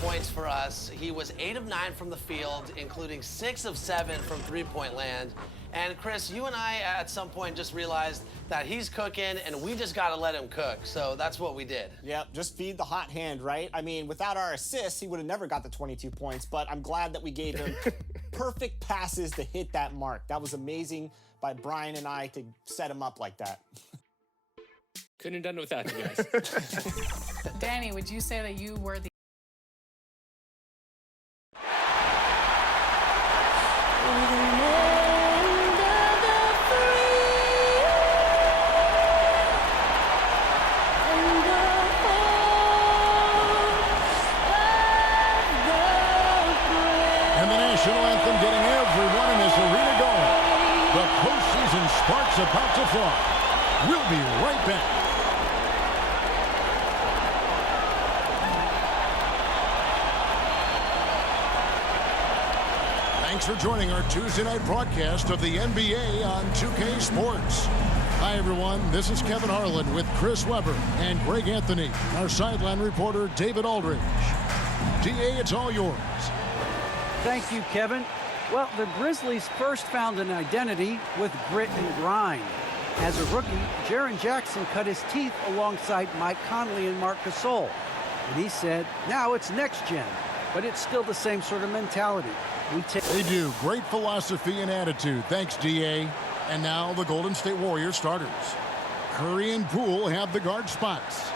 points for us. He was 8 of 9 from the field, including 6 of 7 from three-point land. And Chris, you and I at some point just realized that he's cooking and we just got to let him cook. So that's what we did. Yep, just feed the hot hand, right? I mean, without our assists, he would have never got the 22 points, but I'm glad that we gave him perfect passes to hit that mark. That was amazing by Brian and I to set him up like that. Couldn't have done it without you guys. Danny, would you say that you were the Sparks about to fly. We'll be right back. Thanks for joining our Tuesday night broadcast of the NBA on 2K Sports. Hi, everyone. This is Kevin Harlan with Chris Webber and Greg Anthony, our sideline reporter, David Aldridge. DA, it's all yours. Thank you, Kevin. Well, the Grizzlies first found an identity with grit and grind. As a rookie, Jaren Jackson cut his teeth alongside Mike Conley and Marc Gasol. And he said, now it's next gen, but it's still the same sort of mentality. They do. Great philosophy and attitude. Thanks, DA. And now the Golden State Warriors starters. Curry and Poole have the guard spots.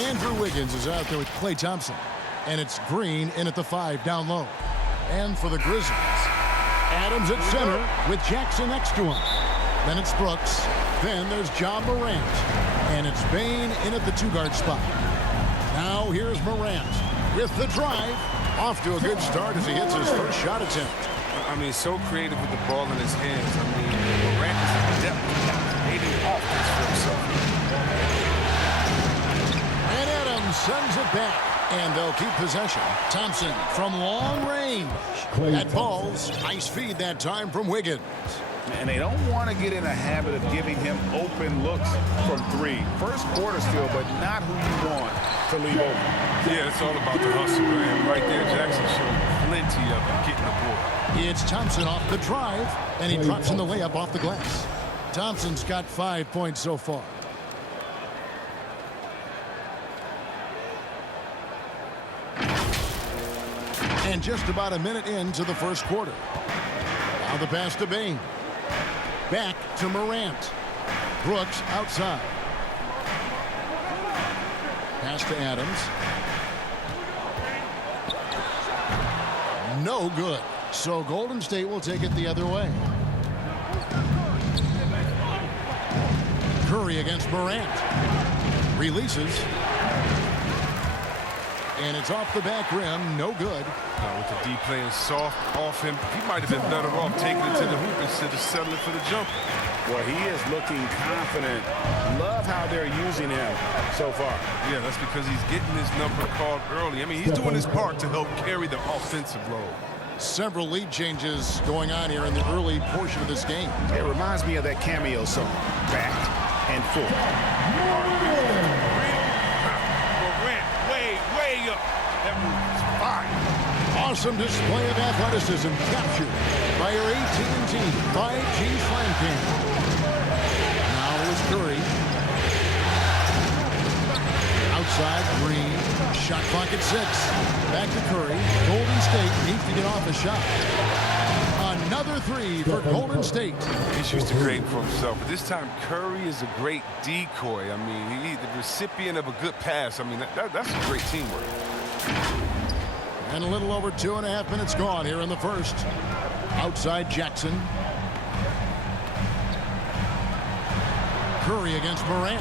Andrew Wiggins is out there with Klay Thompson. And it's Green in at the 5 down low. And for the Grizzlies, Adams at center with Jackson next to him. Then it's Brooks. Then there's Ja Morant. And it's Bane in at the 2-guard spot. Now here's Morant with the drive. Off to a good start as he hits his first shot attempt. I mean, so creative with the ball in his hands. I mean, Morant is a depth creating offense for himself. And Adams sends it back. And they'll keep possession. Thompson from long range. That ball's nice feed that time from Wiggins. And they don't want to get in a habit of giving him open looks from 3. First quarter still, but not who you want to leave open. Yeah, it's all about the hustle. And right there, Jackson showed plenty of it getting the ball. It's Thompson off the drive, and he drops in the layup off the glass. Thompson's got 5 points so far. And just about a minute into the first quarter. Now the pass to Bane. Back to Morant. Brooks outside. Pass to Adams. No good. So Golden State will take it the other way. Curry against Morant. Releases. And it's off the back rim. No good. With the D playing soft off him, he might have been better off taking it to the hoop instead of settling for the jumper. Well, he is looking confident. Love how they're using him so far. Yeah, that's because he's getting his number called early. I mean, he's doing his part to help carry the offensive load. Several lead changes going on here in the early portion of this game. It reminds me of that cameo song, Back and Forth. Way up. That move is fine. Awesome display of athleticism captured by your AT&T 5G Slam Cam. Now is Curry. Outside, Green. Shot clock at 6. Back to Curry. Golden State needs to get off the shot. Another 3 for Golden State. He's used to creating for himself, but this time Curry is a great decoy. I mean, he's the recipient of a good pass. I mean, that's a great teamwork. And a little over 2.5 minutes gone here in the first. Outside Jackson. Curry against Morant.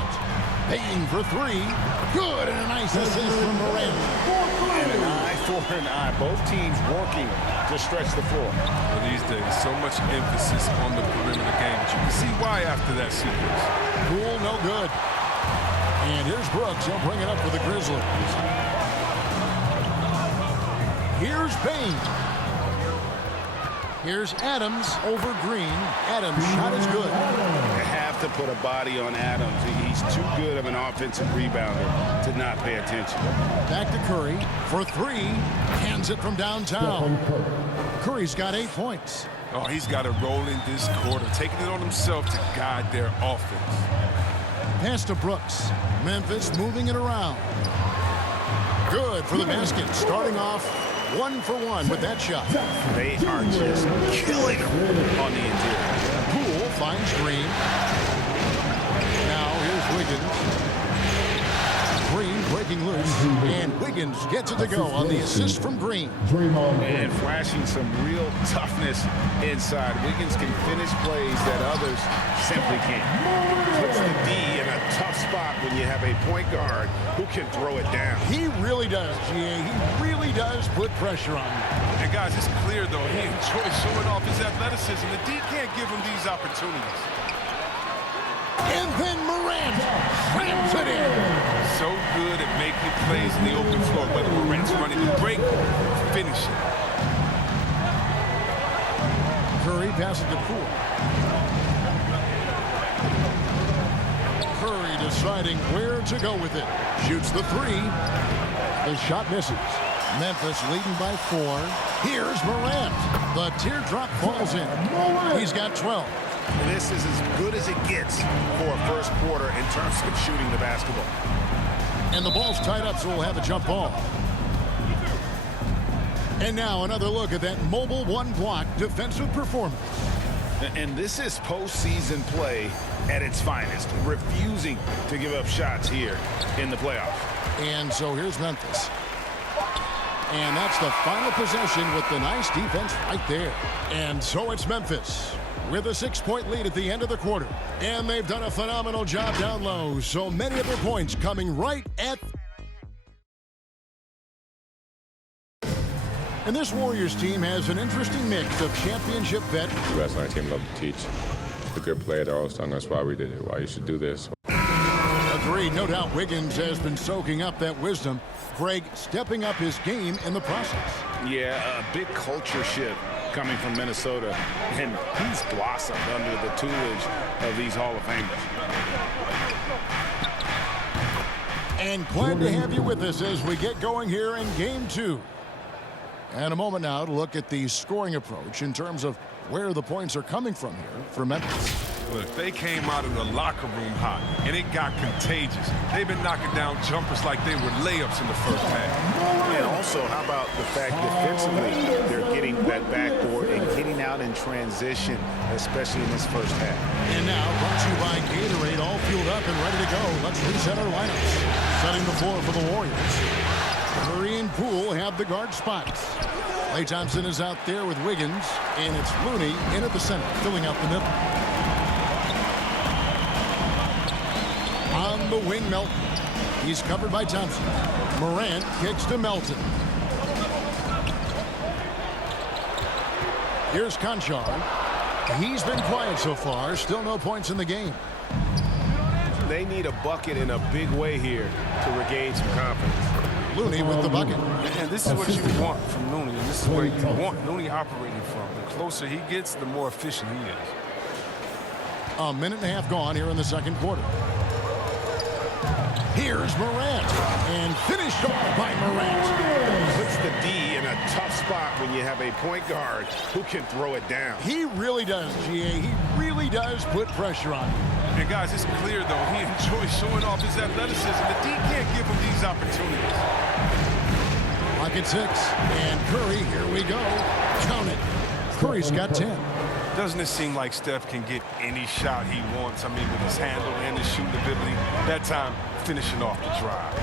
Paying for 3. Good, and a nice assist from Morant. And an eye for an eye. Both teams working to stretch the floor. Well, these days, so much emphasis on the perimeter game. But you can see why after that sequence. Poole, no good. And here's Brooks. He'll bring it up for the Grizzlies. Here's Bane. Here's Adams over Green. Adams' shot is good. To have have to put a body on Adams. He's too good of an offensive rebounder to not pay attention. Back to Curry for three. Hands it from downtown. Curry's got 8 points. Oh, he's got to roll in this quarter, taking it on himself to guide their offense. Pass to Brooks. Memphis moving it around. Good for the basket. Starting off 1 for 1 with that shot. They are just killing him on the interior. Poole finds Green. Now here's Wiggins. Green breaking loose. And Wiggins gets it to go on the assist from Green. And flashing some real toughness inside. Wiggins can finish plays that others simply can't. Puts the D in a tough spot when you have a point guard who can throw it down. He really does, GA. He really does put pressure on you. And guys, it's clear though, he enjoys showing off his athleticism. The D can't give him these opportunities. And then Morant slams it in. So good at making plays in the open floor, whether Morant's running the break, finishing. Curry passes to Poole. Curry deciding where to go with it. Shoots the three. The shot misses. Memphis leading by 4. Here's Morant. The teardrop falls in. He's got 12. This is as good as it gets for a first quarter in terms of shooting the basketball. And the ball's tied up, so we'll have a jump ball. And now another look at that mobile one-block defensive performance. And this is postseason play at its finest, refusing to give up shots here in the playoffs. And so here's Memphis. And that's the final possession with the nice defense right there. And so it's Memphis with a 6-point lead at the end of the quarter. And they've done a phenomenal job down low. So many of their points coming right at... And this Warriors team has an interesting mix of championship vets. The rest of our team love to teach. The good player, they're always telling us why we did it, why you should do this. Agreed. No doubt Wiggins has been soaking up that wisdom. Greg stepping up his game in the process. Yeah, a big culture shift coming from Minnesota, and he's blossomed under the tutelage of these Hall of Famers. And glad to have you with us as we get going here in Game 2. And a moment now to look at the scoring approach in terms of where the points are coming from here for Memphis. Look, they came out of the locker room hot, and it got contagious. They've been knocking down jumpers like they were layups in the first half. And also, how about the fact defensively, they're getting that backboard and getting out in transition, especially in this first half. And now, brought to you by Gatorade, all fueled up and ready to go. Let's reset our lineups. Setting the floor for the Warriors. Curry and Poole have the guard spots. Klay Thompson is out there with Wiggins, and it's Looney in at the center, filling out the middle. On the wing, Melton. He's covered by Thompson. Morant kicks to Melton. Here's Conchar. He's been quiet so far. Still no points in the game. They need a bucket in a big way here to regain some confidence. Looney with the bucket. And this is what you want from Looney, and this is where you want Looney operating from. The closer he gets, the more efficient he is. A minute and a half gone here in the second quarter. Here's Morant, and finished off by Morant. Puts the D in a tough spot when you have a point guard who can throw it down. He really does, GA. He really does put pressure on you. And guys, it's clear though, he enjoys showing off his athleticism. The D can't give him these opportunities. Lock at 6, and Curry, here we go. Count it. Curry's got 10. Doesn't it seem like Steph can get any shot he wants? I mean, with his handle and his shooting ability. That time, finishing off the drive.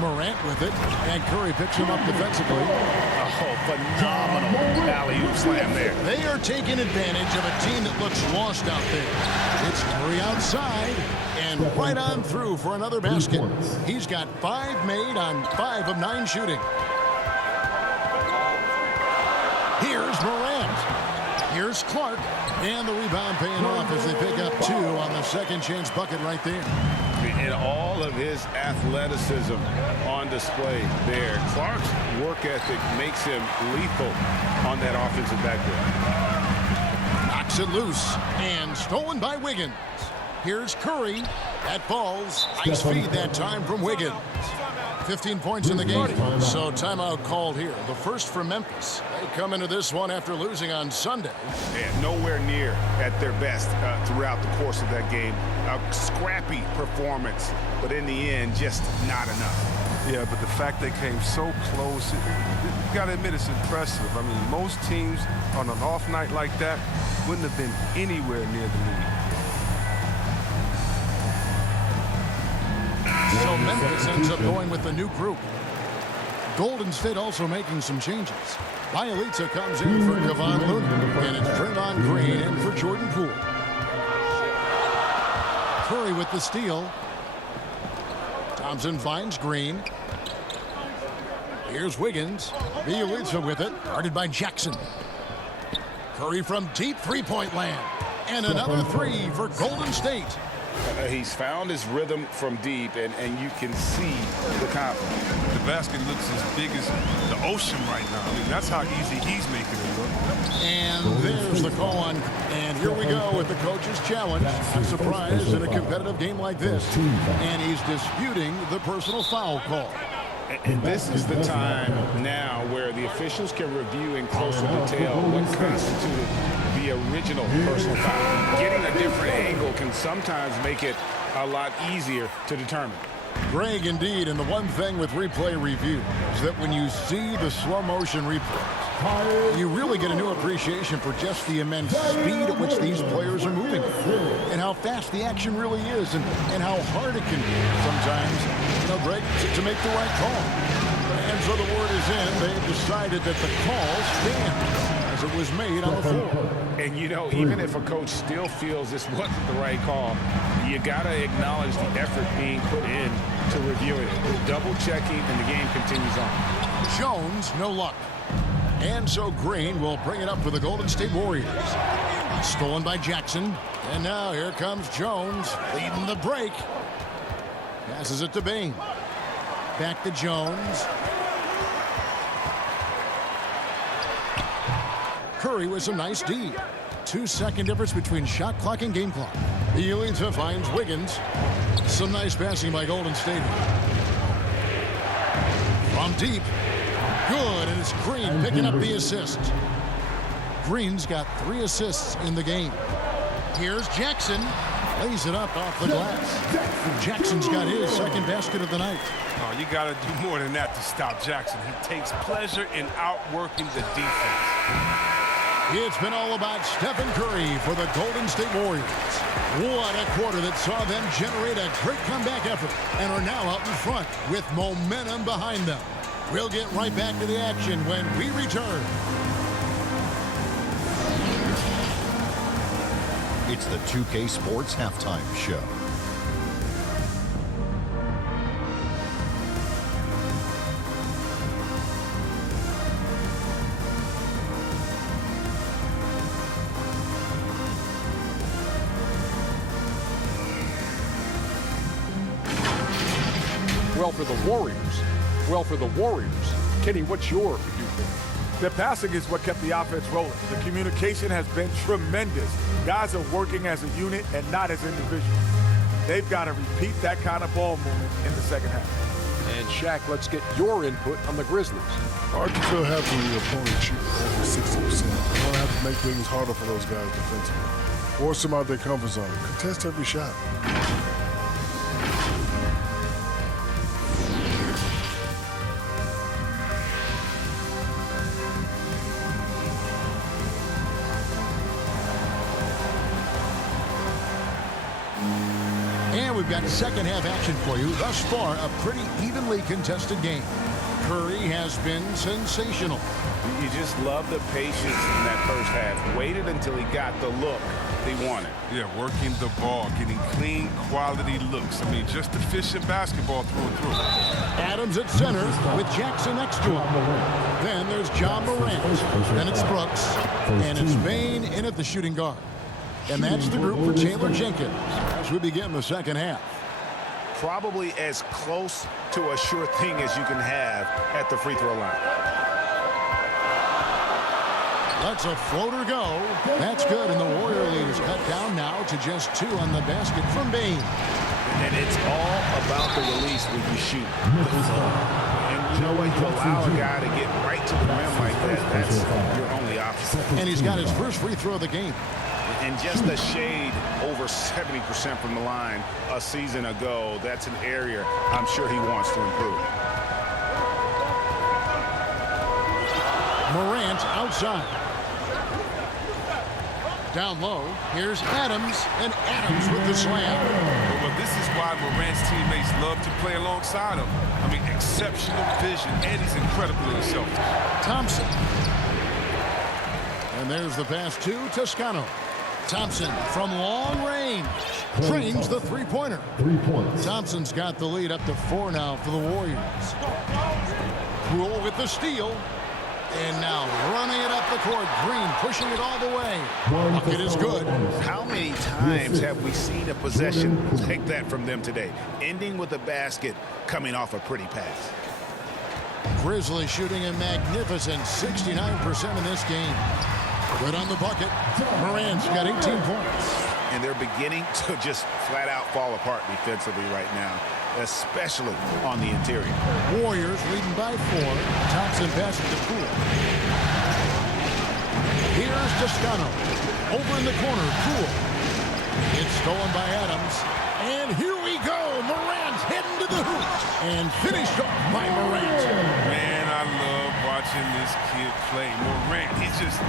Morant with it, and Curry picks him up defensively. Oh, phenomenal alley-oop slam there. They are taking advantage of a team that looks lost out there. It's Curry outside, and right on through for another basket. He's got 5 made on 5 of 9 shooting. Here's Morant. Here's Clark. And the rebound paying off as they pick up 2 on the second chance bucket right there. And all of his athleticism on display there. Clark's work ethic makes him lethal on that offensive backboard. Knocks it loose and stolen by Wiggins. Here's Curry. That falls. Nice feed that time from Wiggins. 15 points in the game. So timeout called here. The first for Memphis. They come into this one after losing on Sunday. Yeah, nowhere near at their best throughout the course of that game. A scrappy performance, but in the end, just not enough. Yeah, but the fact they came so close, you got to admit it's impressive. I mean, most teams on an off night like that wouldn't have been anywhere near the lead. So Memphis ends up going with the new group. Golden State also making some changes. Bielitsa comes in for Kevon Looney, and it's Draymond Green in for Jordan Poole. Curry with the steal. Thompson finds Green. Here's Wiggins. Bielitsa with it, guarded by Jackson. Curry from deep three-point land. And another three for Golden State. He's found his rhythm from deep, and you can see the confidence. The basket looks as big as the ocean right now. I mean, that's how easy he's making it look. And there's the call on. And here we go with the coach's challenge. A surprise in a competitive game like this. And he's disputing the personal foul call. And this is the time now where the officials can review in closer detail what constituted the original personal foul. Getting a different angle can sometimes make it a lot easier to determine. Greg, indeed, and the one thing with replay review is that when you see the slow motion replays, you really get a new appreciation for just the immense speed at which these players are moving and how fast the action really is and how hard it can be sometimes, Greg, to make the right call. And so the word is in. They've decided that the call stands as it was made on the floor. And, even if a coach still feels this wasn't the right call, you got to acknowledge the effort being put in to reviewing it. Double checking, and the game continues on. Jones, no luck. And so Green will bring it up for the Golden State Warriors. Stolen by Jackson. And now here comes Jones leading the break. Passes it to Bain. Back to Jones. Curry with some nice D. 2-second difference between shot clock and game clock. Bielitsa finds Wiggins. Some nice passing by Golden State. From deep. Good, and it's Green picking up the assist. Green's got 3 assists in the game. Here's Jackson. Lays it up off the glass. Jackson's got his second basket of the night. Oh, you got to do more than that to stop Jackson. He takes pleasure in outworking the defense. It's been all about Stephen Curry for the Golden State Warriors. What a quarter that saw them generate a great comeback effort and are now out in front with momentum behind them. We'll get right back to the action when we return. It's the 2K Sports Halftime Show. Well for the Warriors. Kenny, what's your viewpoint? The passing is what kept the offense rolling. The communication has been tremendous. Guys are working as a unit and not as individuals. They've got to repeat that kind of ball movement in the second half. And Shaq, let's get your input on the Grizzlies. Hard to feel happy when your opponent shooting over 60%. You're going to have to make things harder for those guys defensively. Force them out their comfort zone. Contest every shot. And we've got second half action for you. Thus far, a pretty evenly contested game. Curry has been sensational. You just love the patience in that first half. Waited until he got the look he wanted. Yeah, working the ball, getting clean, quality looks. I mean, just efficient basketball through and through. Adams at center with Jackson next to him. Then there's John Morant. Then it's Brooks. And it's Bain in at the shooting guard. And that's the group for Taylor Jenkins as we begin the second half. Probably as close to a sure thing as you can have at the free throw line. Lets a floater go. That's good, and the Warrior lead is cut down now to just 2 on the basket from Bane. And it's all about the release when you shoot. And you know what? You allow a guy to get right to the rim like that. That's your only option. And he's got his first free throw of the game. And just a shade over 70% from the line a season ago. That's an area I'm sure he wants to improve. Morant outside. Down low, here's Adams, and Adams with the slam. Well, this is why Morant's teammates love to play alongside him. I mean, exceptional vision, and he's incredible himself. Thompson. And there's the pass to Toscano. Thompson from long range trains the three-pointer. 3 points. Thompson's got the lead up to 4 now for the Warriors. Poole with the steal. And now running it up the court. Green pushing it all the way. Bucket is good. How many times have we seen a possession like that from them today? Ending with a basket coming off a pretty pass. Grizzlies shooting a magnificent 69% in this game. Good on the bucket. Morant's got 18 points. And they're beginning to just flat out fall apart defensively right now, especially on the interior. Warriors leading by 4. Thompson passes to Poole. Here's Toscano. Over in the corner, Poole. It's stolen by Adams. And here we go. Morant heading to the hoop. And finished off by Morant. Man, I love watching this kid play. Morant, he's just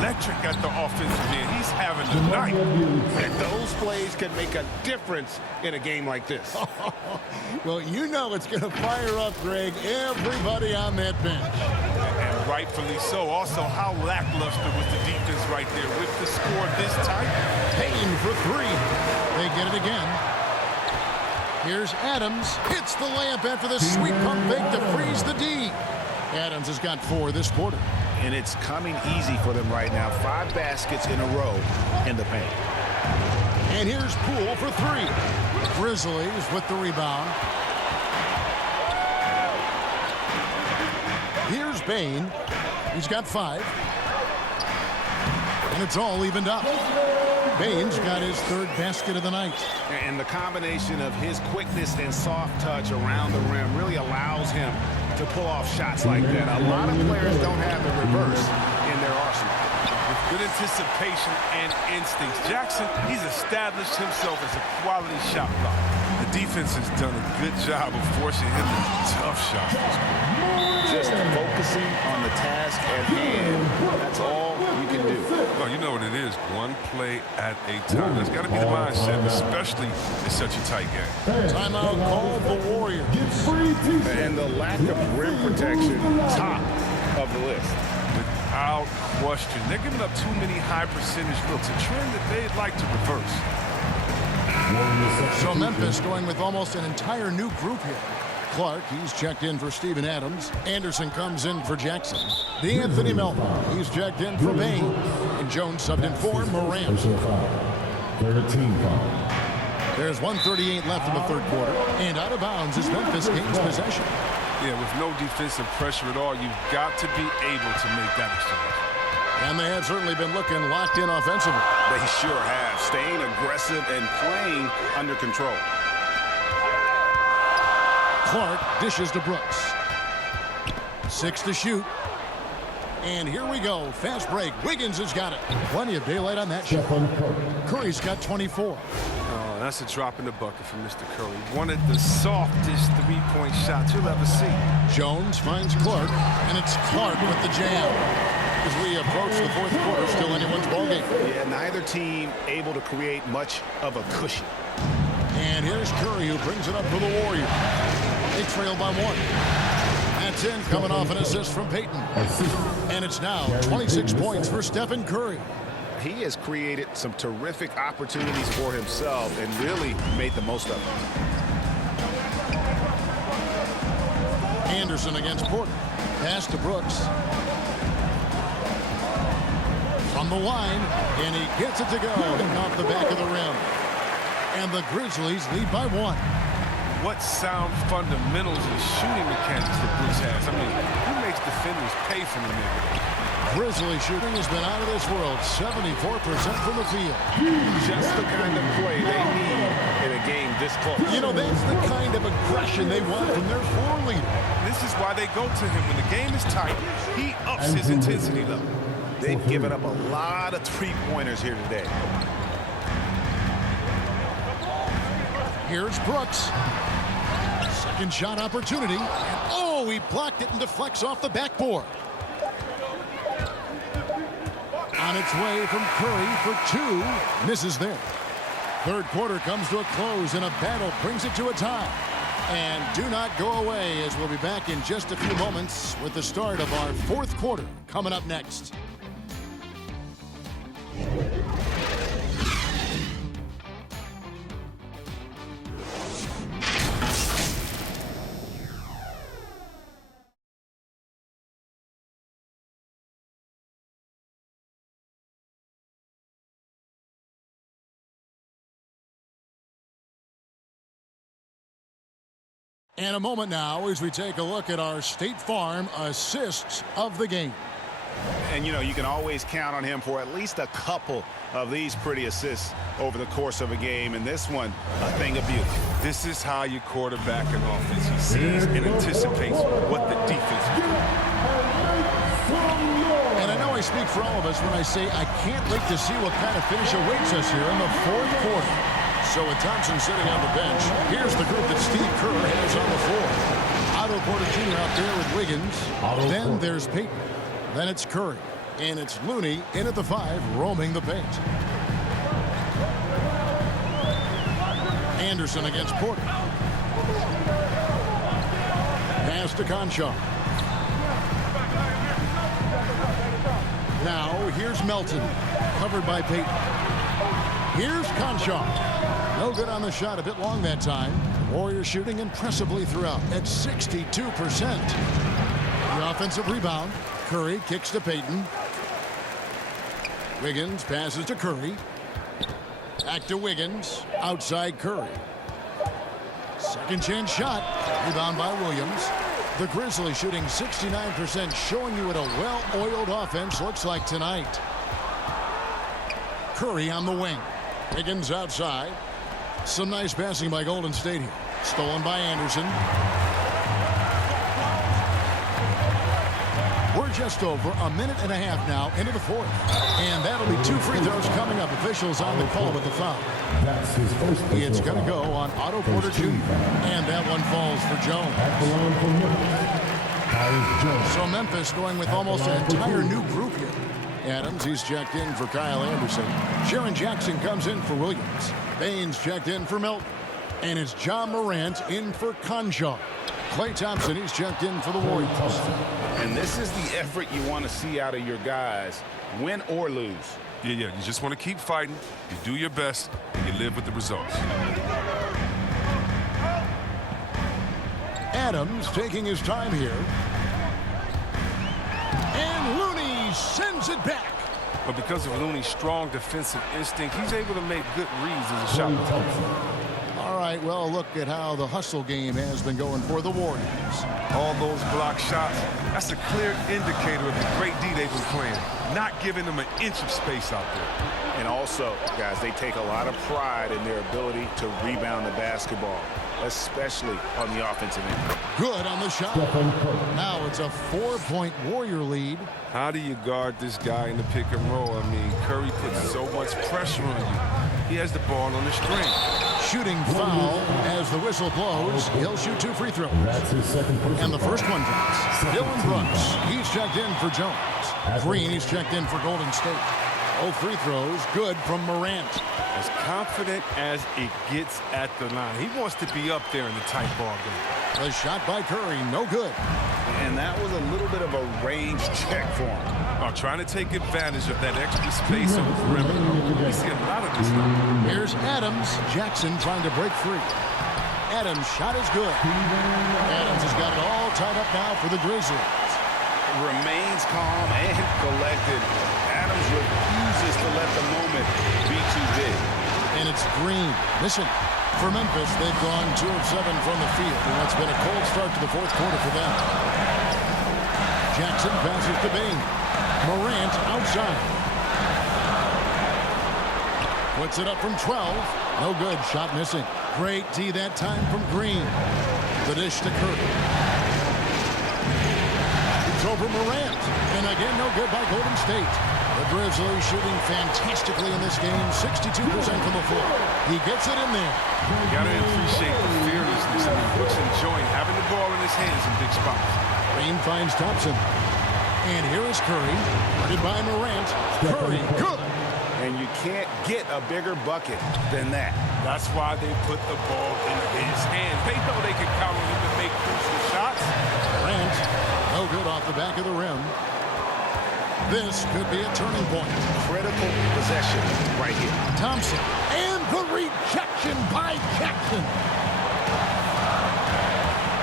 electric at the offensive end. He's having a night. And those plays can make a difference in a game like this. Well, you know it's going to fire up, Greg, everybody on that bench. And rightfully so. Also, how lackluster was the defense right there with the score this tight. Payne for 3. They get it again. Here's Adams. Hits the layup after the sweet pump fake to freeze the D. Adams has got 4 this quarter. And it's coming easy for them right now. 5 baskets in a row in the paint. And here's Poole for 3. Grizzlies with the rebound. Here's Bane. He's got 5. And it's all evened up. Bane's got his 3rd basket of the night. And the combination of his quickness and soft touch around the rim really allows him to pull off shots like that. A lot of players don't have the reverse in their arsenal. With good anticipation and instincts, Jackson, he's established himself as a quality shot blocker. The defense has done a good job of forcing him to tough shots this quarter. Just focusing on the task at hand. That's all you can do. Well, you know what it is. One play at a time. That's got to be the mindset, especially in such a tight game. Timeout called the Warriors. And the lack of rim protection, top of the list. Without question. They're giving up too many high percentage looks, a trend that they'd like to reverse. So Memphis going with almost an entire new group here. Clark, he's checked in for Steven Adams. Anderson comes in for Jackson. D'Anthony Melton, he's checked in for Bane. And Jones subbed in for Morant. 13 foul. There's 1:38 left in the 3rd quarter. And out of bounds as Memphis gains possession. Yeah, with no defensive pressure at all, you've got to be able to make that exchange. And they have certainly been looking locked in offensively. They sure have, staying aggressive and playing under control. Clark dishes to Brooks. 6 to shoot. And here we go. Fast break. Wiggins has got it. Plenty of daylight on that shot. Curry's got 24. Oh, that's a drop in the bucket for Mr. Curry. One of the softest three-point shots you'll ever see. Jones finds Clark, and it's Clark with the jam. As we approach the 4th quarter, still anyone's ballgame. Yeah, neither team able to create much of a cushion. And here's Curry who brings it up for the Warriors. They trail by 1. That's in, coming off an assist from Payton. And it's now 26 points for Stephen Curry. He has created some terrific opportunities for himself and really made the most of them. Anderson against Porter. Pass to Brooks. From the line, and he gets it to go, hitting off the back of the rim. And the Grizzlies lead by 1. What sound fundamentals and shooting mechanics that Brooks has. I mean, who makes defenders pay for the nigga? Grizzlies shooting has been out of this world, 74% from the field. Just the kind of play they need in a game this close. You know, that's the kind of aggression they want from their floor leader. This is why they go to him when the game is tight. He ups his intensity level. They've given up a lot of three-pointers here today. Here's Brooks. Second shot opportunity. And oh, he blocked it and deflects off the backboard. On its way from Curry for two. Misses there. Third quarter comes to a close and a battle brings it to a tie. And do not go away, as we'll be back in just a few moments with the start of our fourth quarter coming up next. And a moment now as we take a look at our State Farm assists of the game. And, you know, you can always count on him for at least a couple of these pretty assists over the course of a game. And this one, a thing of beauty. This is how you quarterback an offense. He sees and anticipates what the defense is doing. And I know I speak for all of us when I say I can't wait to see what kind of finish awaits us here in the fourth quarter. So with Thompson sitting on the bench, here's the group that Steve Kerr has on the floor. Otto Porter Jr. out there with Wiggins. Then there's Peyton. Then it's Curry. And it's Looney in at the 5, roaming the paint. Anderson against Porter. Pass to Conchar. Now here's Melton, covered by Peyton. Here's Conchar. No good on the shot, a bit long that time. Warriors shooting impressively throughout at 62%. The offensive rebound. Curry kicks to Peyton. Wiggins passes to Curry. Back to Wiggins. Outside Curry. Second chance shot. Rebound by Williams. The Grizzlies shooting 69%, showing you what a well-oiled offense looks like tonight. Curry on the wing. Wiggins outside. Some nice passing by Golden State here. Stolen by Anderson. We're just over a minute and a half now into the fourth. And that'll be 2 free throws coming up. Officials on the call with the foul. That's his first. It's going to go on Otto Porter Jr. And that one falls for Jones. So Memphis going with almost an entire new group here. Adams, he's checked in for Kyle Anderson. Jaren Jackson comes in for Williams. Baines checked in for Milton. And it's John Morant in for Conchar. Klay Thompson, he's checked in for the Warriors. And this is the effort you want to see out of your guys, win or lose. Yeah, you just want to keep fighting. You do your best, and you live with the results. Adams taking his time here. And Looney sends it back. But because of Looney's strong defensive instinct, he's able to make good reads as a shot makers. All right, well, look at how the hustle game has been going for the Warriors. All those block shots, that's a clear indicator of the great D they've been playing, not giving them an inch of space out there. And also, guys, they take a lot of pride in their ability to rebound the basketball, especially on the offensive end. Good on the shot. Now it's a 4-point Warrior lead. How do you guard this guy in the pick and roll? I mean, Curry puts so much pressure on you. He has the ball on the string. Shooting foul as the whistle blows. He'll shoot 2 free throws. That's his second personal. And the first one drops. Dylan Brooks, he's checked in for Jones. Green, he's checked in for Golden State. Both free throws good from Morant. As confident as it gets at the line. He wants to be up there in the tight ball game. The shot by Curry, no good. And that was a little bit of a range check for him. Trying to take advantage of that extra space on the perimeter. We see a lot of this. Here's Adams. Jackson trying to break free. Adams' shot is good. Adams has got it all tied up now for the Grizzlies. Remains calm and collected. Adams refuses to let the moment be too big. And it's Green. Listen, for Memphis, they've gone 2 of 7 from the field, and it's been a cold start to the fourth quarter for them. Jackson passes to Baines. Morant inside. Puts it up from 12. No good. Shot missing. Great D that time from Green. The dish to Curry. It's over Morant. And again, no good by Golden State. The Grizzlies shooting fantastically in this game. 62% from the floor. He gets it in there. You got to appreciate the fearlessness. I mean, Brooks enjoying having the ball in his hands in big spots. Green finds Thompson. And here is Curry. Guarded by Morant. Curry, good. And you can't get a bigger bucket than that. That's why they put the ball in his hands. They know they can count on him to make crucial shots. Morant, no good off the back of the rim. This could be a turning point. Critical possession right here. Thompson, and the rejection by Jackson.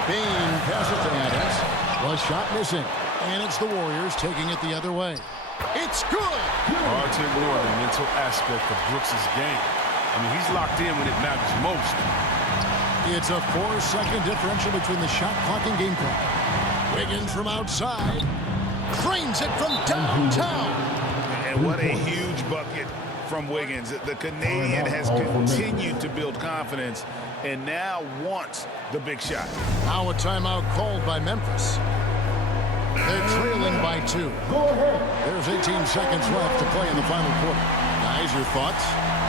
Bean passes to Adams. Was shot missing. And it's the Warriors taking it the other way. It's good! Hard to ignore the mental aspect of Brooks' game. I mean, he's locked in when it matters most. It's a 4-second differential between the shot clock and game clock. Wiggins from outside. Drains it from downtown. And what a huge bucket from Wiggins. The Canadian has continued to build confidence and now wants the big shot. Now a timeout called by Memphis. They're trailing by 2. There's 18 seconds left to play in the final quarter. Guys, your thoughts?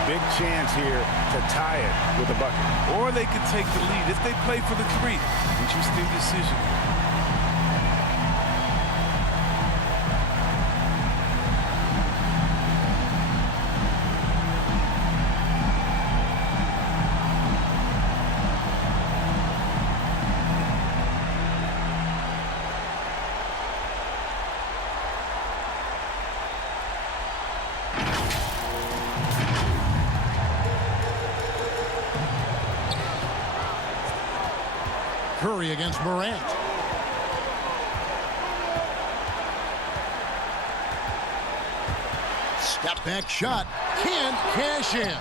Big chance here to tie it with a bucket. Or they could take the lead if they play for the 3. Interesting decision. Curry against Morant. Step back shot. Can't cash in.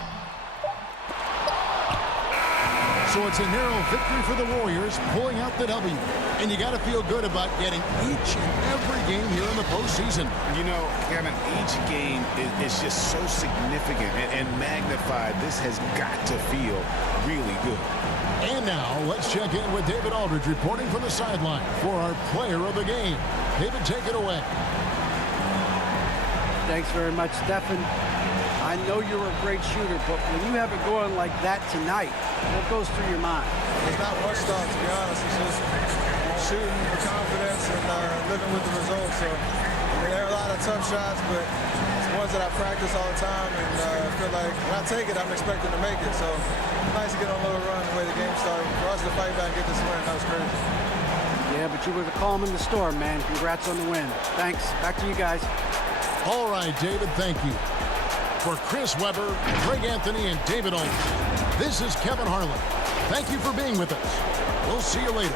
So it's a narrow victory for the Warriors, pulling out the W. And you got to feel good about getting each and every game here in the postseason. You know, Kevin, each game is just so significant and magnified. This has got to feel really good. And now, let's check in with David Aldridge reporting from the sideline for our player of the game. David, take it away. Thanks very much, Stephen. I know you're a great shooter, but when you have it going like that tonight, what goes through your mind? It's not much thought, to be honest. It's just shooting with confidence and living with the results. So, there are a lot of tough shots, but it's ones that I practice all the time, and I feel like when I take it, I'm expecting to make it. So, nice to get on a little run the way the game started. For us to fight back and get this win, that was crazy. Yeah, but you were the calm in the storm, man. Congrats on the win. Thanks. Back to you guys. All right, David, thank you. For Chris Webber, Greg Anthony, and David Aldridge, this is Kevin Harlan. Thank you for being with us. We'll see you later.